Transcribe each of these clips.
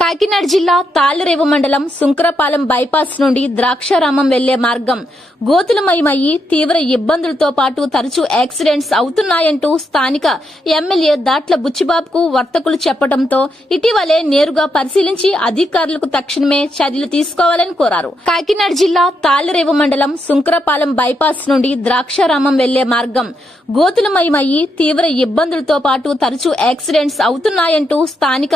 కాకినాడ జిల్లా తాళ్లరేవు మండలం సుంకరపాలెం బైపాస్ నుండి ద్రాక్షారామం వెళ్లే మార్గం గోతులమయమయ్యి తీవ్ర ఇబ్బందులతో పాటు తరచూ యాక్సిడెంట్స్ అవుతున్నాయంటూ స్థానిక ఎమ్మెల్యే దాట్ల బుచ్చిబాబుకు వర్తకులు చెప్పడంతో ఇటీవలే నేరుగా పరిశీలించి అధికారులకు తక్షణమే చర్యలు తీసుకోవాలని కోరారు. కాకినాడ జిల్లా తాళ్లరేవు మండలం సుంకరపాలెం బైపాస్ నుండి ద్రాక్షారామం వెళ్లే మార్గం గోతులమయమయ్యి తీవ్ర ఇబ్బందులతో పాటు తరచూ యాక్సిడెంట్స్ అవుతున్నాయంటూ స్థానిక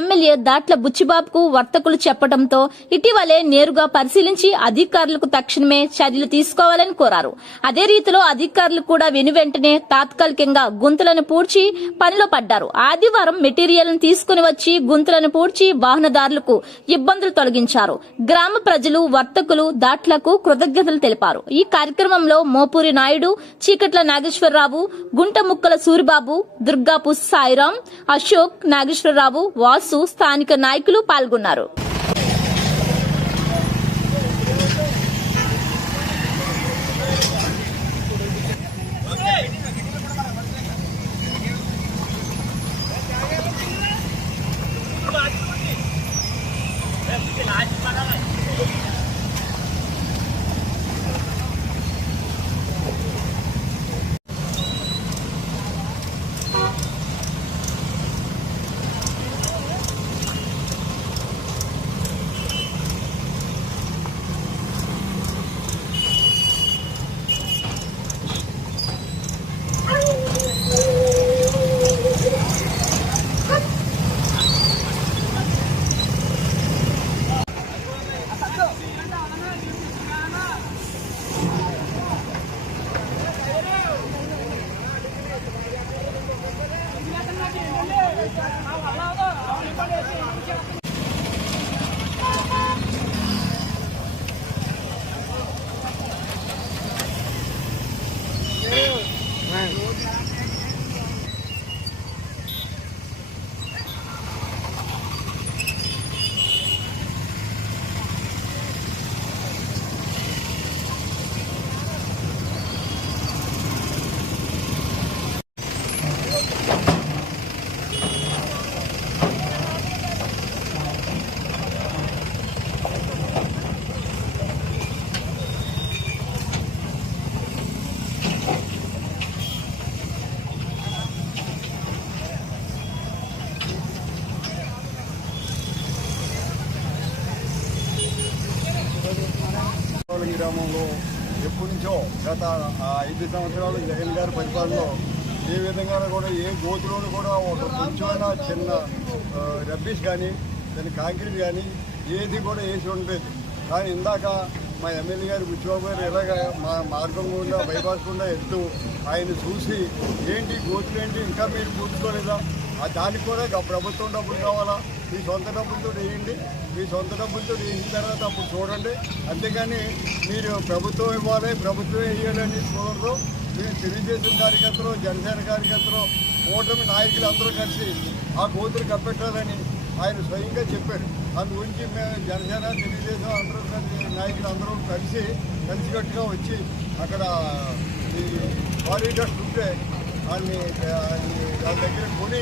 ఎమ్మెల్యే దాట్ల బుచ్చిబాబుకు వర్తకులు చెప్పడంతో ఇటీవలే నేరుగా పరిశీలించి అధికారులకు తక్షణమే చర్యలు తీసుకోవాలని కోరారు. అదే రీతిలో అధికారులు కూడా వెనువెంటనే తాత్కాలికంగా గుంతలను పూడ్చి పనిలో పడ్డారు. ఆదివారం మెటీరియల్ ను తీసుకుని వచ్చి గుంతలను పూడ్చి వాహనదారులకు ఇబ్బందులు తొలగించారు. గ్రామ ప్రజలు వర్తకులు దాట్లకు కృతజ్ఞతలు తెలిపారు. ఈ కార్యక్రమంలో మోపూరి నాయుడు, చీకట్ల నాగేశ్వరరావు, గుంటముక్కల సూరిబాబు, దుర్గాపు సాయిరాం, అశోక్, నాగేశ్వరరావు, వాసు, స్థానిక నాయకులు పాల్గొన్నారు. గ్రామంలో ఎప్పటి నుంచో గత 5 సంవత్సరాలు జగన్ గారి పరిపాలనలో ఏ విధంగా కూడా ఏ గోతులోనూ కూడా ఒక కొంచెమైనా చిన్న రబ్బీస్ కానీ చిన్న కాంక్రీట్ కానీ ఏది కూడా వేసి ఉండలేదు. కానీ ఇందాక మా ఎమ్మెల్యే గారు బుచ్చిబాబు గారు ఇలాగ మా మార్గం గుండా బైపాస్ గుండా వెళ్తూ ఆయన చూసి ఏంటి గోతులు ఏంటి ఇంకా మీరు పూర్చుకోలేదా, దానికి కూడా ప్రభుత్వం డబ్బులు కావాలా, మీ సొంత డబ్బులతో వేయండి, మీ సొంత డబ్బులతో వేసిన తర్వాత అప్పుడు చూడండి, అంతేగాని మీరు ప్రభుత్వం ఇవ్వాలి ప్రభుత్వం వేయాలని చూడరు. మీరు తెలుగుదేశం కార్యకర్తలు, జనసేన కార్యకర్తలు, కూటమి నాయకులు అందరూ కలిసి ఆ గోతులు కప్పెట్టాలని ఆయన స్వయంగా చెప్పారు. అందు గురించి మేము జనసేన, తెలుగుదేశం అందరూ నాయకులు అందరూ కలిసికట్టుగా వచ్చి అక్కడ ఈ కారిడార్స్ ఉంటే వాళ్ళ దగ్గర కొని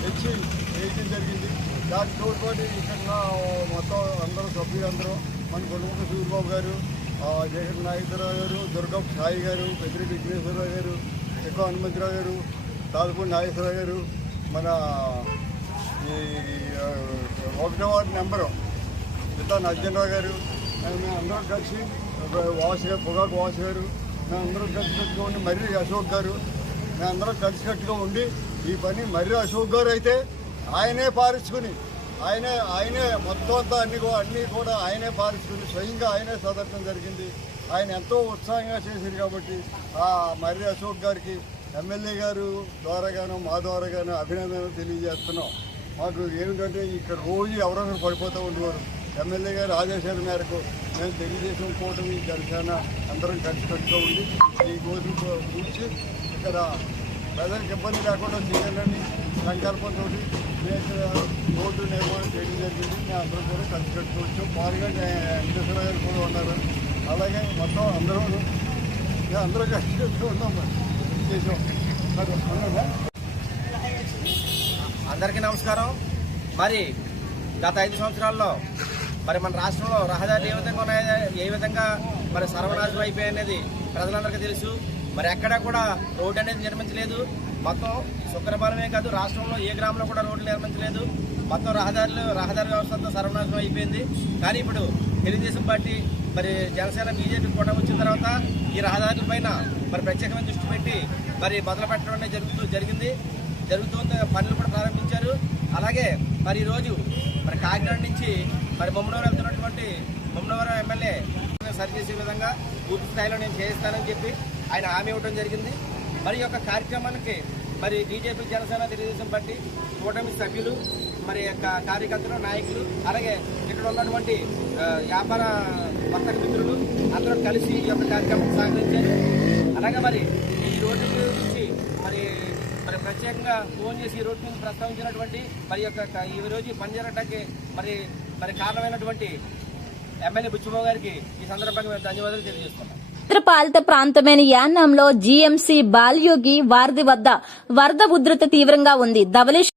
తెచ్చి వేయడం జరిగింది. దానికి తోడ్పాటు ఇక్కడ మొత్తం అందరూ సభ్యులందరూ మన కొనుగోలు సూరిబాబు గారు, జగన్ నాగేశ్వరరావు గారు, దుర్గపు సాయి గారు, పెద్దిరెడ్డి విఘ్నేశ్వరరావు గారు, ఎక్కువ హనుమంతరావు గారు, తాలపూడి నాగేశ్వరరావు గారు, మన ఈ 1వ వార్డు నెంబరు ఇట్లా నర్జనరావు గారు, మేము అందరం కలిసి పొగాకు వాసు గారు, మేము అందరం కలిసికట్టుగా ఉండి, మర్రి అశోక్ గారు, మేము అందరం కలిసికట్టుగా ఉండి ఈ పని మర్రి అశోక్ గారు అయితే ఆయనే పారించుకుని ఆయనే మొత్తం అంతా అన్నీ కూడా ఆయనే పారించుకుని స్వయంగా ఆయనే సదర్శనం జరిగింది. ఆయన ఎంతో ఉత్సాహంగా చేశారు. కాబట్టి ఆ మర్రి అశోక్ గారికి ఎమ్మెల్యే గారు ద్వారాగాను మా ద్వారాగాను అభినందనలు తెలియజేస్తున్నాం. మాకు ఏమిటంటే ఇక్కడ రోజు ఎవరైనా పడిపోతూ ఉండేవారు. ఎమ్మెల్యే గారి ఆదేశాల మేరకు మేము తెలుగుదేశం కూటమి జనసేన అందరం కలిసికట్టుగా ఉండి ఈ గోధుమ పూడ్చి ఇక్కడ ప్రజలకు ఇబ్బంది లేకుండా చేయాలని సంకల్పంతో రోడ్డు నిర్మాణం చేయడం జరిగింది. మేము అందరం కూడా కలిసికట్టుకోవచ్చు. పాలుగా వెంకటేశ్వర గారు కూడా ఉన్నారు. అలాగే మొత్తం అందరూ కలిసికట్టుగా ఉన్నాం. చేసాం అందరికీ నమస్కారం. మరి గత 5 సంవత్సరాల్లో మరి మన రాష్ట్రంలో రహదారులు ఏ విధంగా మరి సర్వనాశనం అయిపోయాయనేది ప్రజలందరికీ తెలుసు. మరి ఎక్కడా కూడా రోడ్డు అనేది నిర్మించలేదు. మొత్తం శుక్రపాలమే కాదు, రాష్ట్రంలో ఏ గ్రామంలో కూడా రోడ్లు నిర్మించలేదు. మొత్తం రహదారి వ్యవస్థ అంతా సర్వనాశనం అయిపోయింది. కానీ ఇప్పుడు తెలుగుదేశం పార్టీ మరి జనసేన బీజేపీ కూడా వచ్చిన తర్వాత ఈ రహదారుల పైన మరి ప్రత్యేకమైన దృష్టి పెట్టి మరి మొదలు పెట్టడం అనేది జరుగుతుంది. పనులు కూడా ప్రారంభించారు. అలాగే మరి ఈరోజు మరి కాకినాడ నుంచి మరి మమ్మనవరం వెళ్తున్నటువంటి మమ్మనవరం ఎమ్మెల్యే సరిచేసే విధంగా పూర్తి స్థాయిలో నేను చేయిస్తానని చెప్పి ఆయన హామీ ఇవ్వడం జరిగింది. మరి యొక్క కార్యక్రమానికి మరి బీజేపీ, జనసేన, తెలుగుదేశం పార్టీ కూటమి సభ్యులు, మరి యొక్క కార్యకర్తలు, నాయకులు, అలాగే ఇక్కడ ఉన్నటువంటి వ్యాపార వర్తక మిత్రులు అందరూ కలిసి ఈ యొక్క కార్యక్రమం సహకరించారు. అలాగే మరి ఈ రోడ్డు గురించి మరి ప్రత్యేకంగా ఫోన్ చేసి ఈ రోడ్డు మీద ప్రస్తావించినటువంటి మరి యొక్క ఈ రోజు పని జరగడానికి మరి కారణమైనటువంటి ఎమ్మెల్యే బుచ్చిబాబు గారికి ఈ సందర్భంగా మేము ధన్యవాదాలు తెలియజేస్తున్నాం. పాలిత ప్రాంతమైన యానాంలో జీఎంసీ బాల్యోగి వారధి వద్ద వరద ఉధృతి తీవ్రంగా ఉంది. ధవళేశ్వరం